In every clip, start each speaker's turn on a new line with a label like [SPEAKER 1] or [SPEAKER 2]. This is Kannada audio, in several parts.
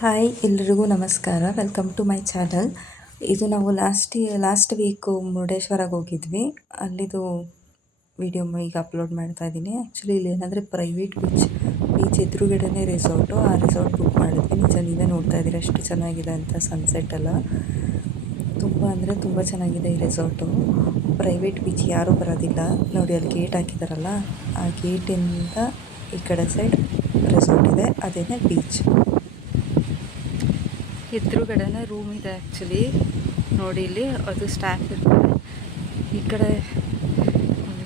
[SPEAKER 1] ಹಾಯ್ ಎಲ್ರಿಗೂ ನಮಸ್ಕಾರ. ವೆಲ್ಕಮ್ ಟು ಮೈ ಚಾನಲ್ ಇದು ನಾವು ಲಾಸ್ಟ್ ಲಾಸ್ಟ್ ವೀಕು ಮುರುಡೇಶ್ವರಾಗ ಹೋಗಿದ್ವಿ. ಅಲ್ಲಿದು ವಿಡಿಯೋ ಈಗ ಅಪ್ಲೋಡ್ ಮಾಡ್ತಾ ಇದ್ದೀನಿ. ಆ್ಯಕ್ಚುಲಿ ಇಲ್ಲಿ ಏನಂದರೆ ಪ್ರೈವೇಟ್ ಬೀಚ್ ಬೀಚ್ ಎದುರುಗಡೆನೇ ರೆಸಾರ್ಟು ಆ ರೆಸಾರ್ಟ್ ಬುಕ್ ಮಾಡಿದ್ವಿ. ನಿಜ ನೀವೇ ನೋಡ್ತಾ ಇದ್ದೀರಿ? ಅಷ್ಟು ಚೆನ್ನಾಗಿದೆ ಅಂತ ಸನ್ಸೆಟ್ ಎಲ್ಲ ತುಂಬ ಅಂದರೆ ತುಂಬ ಚೆನ್ನಾಗಿದೆ ಈ ರೆಸಾರ್ಟು ಪ್ರೈವೇಟ್ ಬೀಚ್ ಯಾರೂ ಬರೋದಿಲ್ಲ. ನೋಡಿ, ಅಲ್ಲಿ ಗೇಟ್ ಹಾಕಿದಾರಲ್ಲ. ಆ ಗೇಟಿಂದ ಈ ಕಡೆ ಸೈಡ್ ರೆಸಾರ್ಟ್ ಇದೆ. ಅದೇನೇ ಬೀಚ್ ಎದುರುಗಡೆನೇ ರೂಮ್ ಇದೆ ಆ್ಯಕ್ಚುಲಿ ನೋಡಿ ಇಲ್ಲಿ ಅದು ಸ್ಟಾಫ್ ಇರ್ತದೆ ಈ ಕಡೆ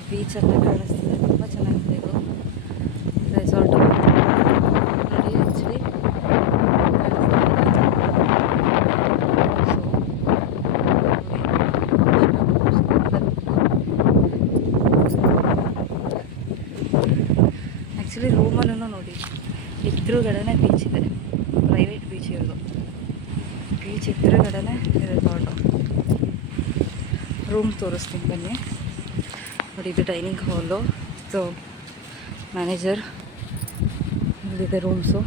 [SPEAKER 1] ಬೀಚ್ ಎಲ್ಲ ಕಾಣಿಸ್ತಿದೆ. ತುಂಬ ಚೆನ್ನಾಗಿದೆ ಇದು. ರೆಸಾರ್ಟು ನೋಡಿ ಆ್ಯಕ್ಚುಲಿ ಆ್ಯಕ್ಚುಲಿ ರೂಮಲ್ಲೂ ನೋಡಿ. ಎದುರುಗಡೆನೇ ಬೀಚ್ ಇದೆ ಪ್ರೈವೇಟ್ ಬೀಚ್ ಇರೋದು ಬೀಚ್ ಎದುರುಗಡೆನೆ ರೆಸಾರ್ಟು ರೂಮ್ ತೋರಿಸ್ತೀನಿ ಬನ್ನಿ. ನೋಡಿ ಇದು ಡೈನಿಂಗ್ ಹಾಲು ಸೊ ಮ್ಯಾನೇಜರ್ ಇಲ್ಲಿದೆ ರೂಮ್ಸು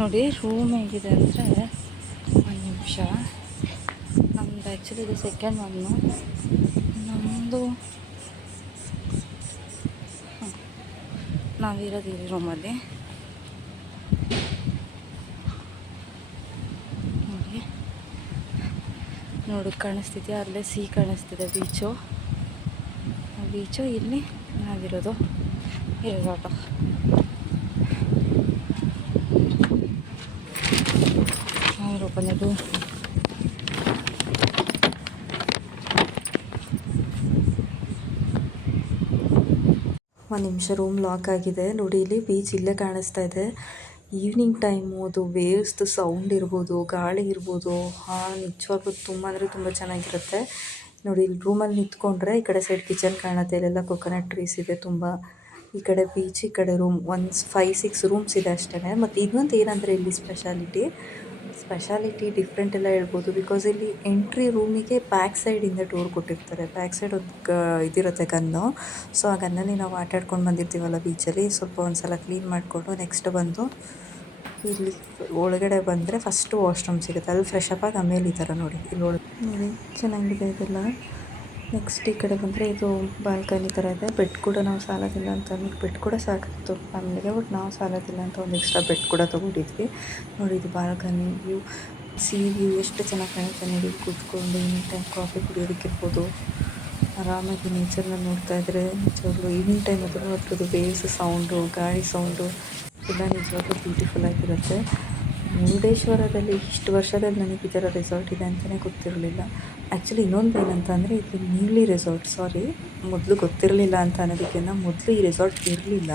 [SPEAKER 1] ನೋಡಿ ರೂಮ್ ಹೇಗಿದೆ ಅಂದರೆ ಒಂದು ನಿಮಿಷ. ನಮ್ದು ಆ್ಯಕ್ಚುಲಿ ಇದು ಸೆಕೆಂಡ್ ಒನ್ನು ನಮ್ಮದು ನಾವಿರೋದು ಈ ರೂಮಲ್ಲಿ ನೋಡಿ. ನೋಡಿ ಕಾಣಿಸ್ತಿದೆ ಅಲ್ಲೇ ಸಿ ಕಾಣಿಸ್ತಿದೆ ಬೀಚು ಬೀಚು ಇಲ್ಲಿ ನಾವಿರೋದು ಈ ರೆಸಾರ್ಟು ಒಂದು ನಿಮಿಷ ರೂಮ್ ಲಾಕ್ ಆಗಿದೆ. ನೋಡಿ, ಇಲ್ಲಿ ಬೀಚ್ ಇಲ್ಲೇ ಕಾಣಿಸ್ತಾ ಇದೆ. ಈವ್ನಿಂಗ್ ಟೈಮು ಅದು ವೇವ್ಸ್ದು ಸೌಂಡ್ ಇರ್ಬೋದು, ಗಾಳಿ ಇರ್ಬೋದು. ಹಾಂ, ನಿಜವಾಗ್ಲೂ ತುಂಬ ಅಂದರೆ ತುಂಬ ಚೆನ್ನಾಗಿರುತ್ತೆ. ನೋಡಿ, ಇಲ್ಲಿ ರೂಮಲ್ಲಿ ನಿಂತ್ಕೊಂಡ್ರೆ ಈ ಕಡೆ ಸೈಡ್ ಕಿಚನ್ ಕಾಣುತ್ತೆ. ಇಲ್ಲೆಲ್ಲ ಕೊಕೊನಟ್ ಟ್ರೀಸ್ ಇದೆ ತುಂಬ. ಈ ಕಡೆ ಬೀಚ್ ಈ ಕಡೆ ರೂಮ್ ಒಂದು ಫೈವ್ ಸಿಕ್ಸ್ ರೂಮ್ಸ್ ಇದೆ ಅಷ್ಟೇ ಮತ್ತು ಇನ್ನೊಂದು ಏನಂದರೆ ಇಲ್ಲಿ ಸ್ಪೆಷಾಲಿಟಿ ಸ್ಪೆಷಾಲಿಟಿ ಡಿಫ್ರೆಂಟ್ ಎಲ್ಲ ಹೇಳ್ಬೋದು. ಬಿಕಾಸ್ ಇಲ್ಲಿ ಎಂಟ್ರಿ ರೂಮಿಗೆ ಬ್ಯಾಕ್ ಸೈಡಿಂದ ಡೋರ್ ಕೊಟ್ಟಿರ್ತಾರೆ. ಬ್ಯಾಕ್ ಸೈಡ್ ಒಂದು ಇದಿರುತ್ತೆ ಗನ್ನು. ಸೊ ಆ ಗನ್ನಲ್ಲಿ ನಾವು ಆಟ ಆಡ್ಕೊಂಡು ಬಂದಿರ್ತೀವಲ್ಲ ಬೀಚಲ್ಲಿ ಸ್ವಲ್ಪ ಒಂದು ಸಲ ಕ್ಲೀನ್ ಮಾಡಿಕೊಂಡು ನೆಕ್ಸ್ಟ್ ಬಂದು ಇಲ್ಲಿ ಒಳಗಡೆ ಬಂದರೆ ಫಸ್ಟು ವಾಶ್ರೂಮ್ ಸಿಗುತ್ತೆ. ಅಲ್ಲಿ ಫ್ರೆಶ್ ಅಪ್ ಆಗಿ ಆಮೇಲೆ ಈ ಥರ ನೋಡಿ. ಇಲ್ಲಿ ಒಳಗೆ ಚೆನ್ನಾಗಿದೆ ಇದೆಲ್ಲ. ನೆಕ್ಸ್ಟ್ ಈ ಕಡೆ ಬಂದರೆ ಇದು ಬಾಲ್ಕನಿ ಥರ ಇದೆ. ಬೆಡ್ ಕೂಡ ನಾವು ಸಾಲೋದಿಲ್ಲ ಅಂತ ಅಂದ್ಬಿಟ್ಟು ಬೆಡ್ ಕೂಡ ಸಾಕಿತ್ತು ಫ್ಯಾಮಿಲಿಗೆ ಬಟ್ ನಾವು ಸಾಲೋದಿಲ್ಲ ಅಂತ ಒಂದು ಎಕ್ಸ್ಟ್ರಾ ಬೆಡ್ ಕೂಡ ತೊಗೊಂಡಿದ್ವಿ. ನೋಡಿ ಇದು ಬಾಲ್ಕನಿ ವ್ಯೂ ಸಿ ವ್ಯೂ ಎಷ್ಟು ಚೆನ್ನಾಗಿ ಕಾಣುತ್ತೆ ನೋಡಿ. ಕೂತ್ಕೊಂಡು ಈವ್ನಿಂಗ್ ಟೈಮ್ ಕಾಫಿ ಕುಡಿಯೋದಕ್ಕಿರ್ಬೋದು ಆರಾಮಾಗಿ ನೇಚರ್ನ ನೋಡ್ತಾ ಇದ್ರೆ ನಿಜವಾಗ್ಲೂ ಈವ್ನಿಂಗ್ ಟೈಮ್ ಅದನ್ನು ಅದ್ರದ್ದು ಬೇಸ್ ಸೌಂಡು ಗಾಳಿ ಸೌಂಡು ಎಲ್ಲ ನಿಜವಾಗ್ಲೂ ಬ್ಯೂಟಿಫುಲ್ ಆಗಿರುತ್ತೆ. ಮುರುಡೇಶ್ವರದಲ್ಲಿ ಇಷ್ಟು ವರ್ಷದಲ್ಲಿ ನನಗೆ ಈ ಥರ ರೆಸಾರ್ಟ್ ಇದೆ ಅಂತಲೇ ಗೊತ್ತಿರಲಿಲ್ಲ. ಆ್ಯಕ್ಚುಲಿ ಇನ್ನೊಂದು ಏನಂತ ಅಂದರೆ ಇದು ನೀಲಿ ರೆಸಾರ್ಟ್ ಸಾರಿ ಮೊದಲು ಗೊತ್ತಿರಲಿಲ್ಲ ಅಂತ ಅನ್ನೋದಕ್ಕಿಂತ ಮೊದಲು ಈ ರೆಸಾರ್ಟ್ ಇರಲಿಲ್ಲ.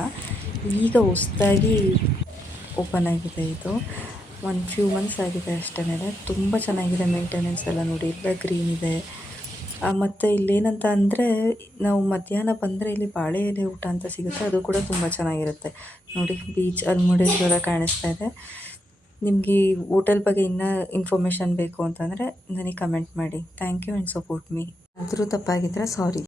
[SPEAKER 1] ಈಗ ಹೊಸ್ದಾಗಿ ಓಪನ್ ಆಗಿದೆ ಇದು. ಒಂದು ಫ್ಯೂ ಮಂತ್ಸ್ ಆಗಿದೆ ಅಷ್ಟೇ ತುಂಬ ಚೆನ್ನಾಗಿದೆ ಮೇಂಟೆನೆನ್ಸ್ ಎಲ್ಲ ನೋಡಿ. ಎಲ್ಲ ಗ್ರೀನ್ ಇದೆ. ಮತ್ತು ಇಲ್ಲೇನಂತ ಅಂದರೆ ನಾವು ಮಧ್ಯಾಹ್ನ ಬಂದರೆ ಇಲ್ಲಿ ಬಾಳೆ ಎಲೆ ಊಟ ಅಂತ ಸಿಗುತ್ತೆ. ಅದು ಕೂಡ ತುಂಬ ಚೆನ್ನಾಗಿರುತ್ತೆ. ನೋಡಿ ಬೀಚ್ ಅಲ್ಲಿ ಮುರುಡೇಶ್ವರ ಕಾಣಿಸ್ತಾ ಇದೆ. ನಿಮಗೆ ಈ ಹೋಟೆಲ್ ಬಗ್ಗೆ ಇನ್ನೂ ಇನ್ಫಾರ್ಮೇಷನ್ ಬೇಕು ಅಂತಂದರೆ ನನಗೆ ಕಮೆಂಟ್ ಮಾಡಿ. Thank you and support me ಆದರೂ ತಪ್ಪಾಗಿದ್ದರೆ ಸಾರಿ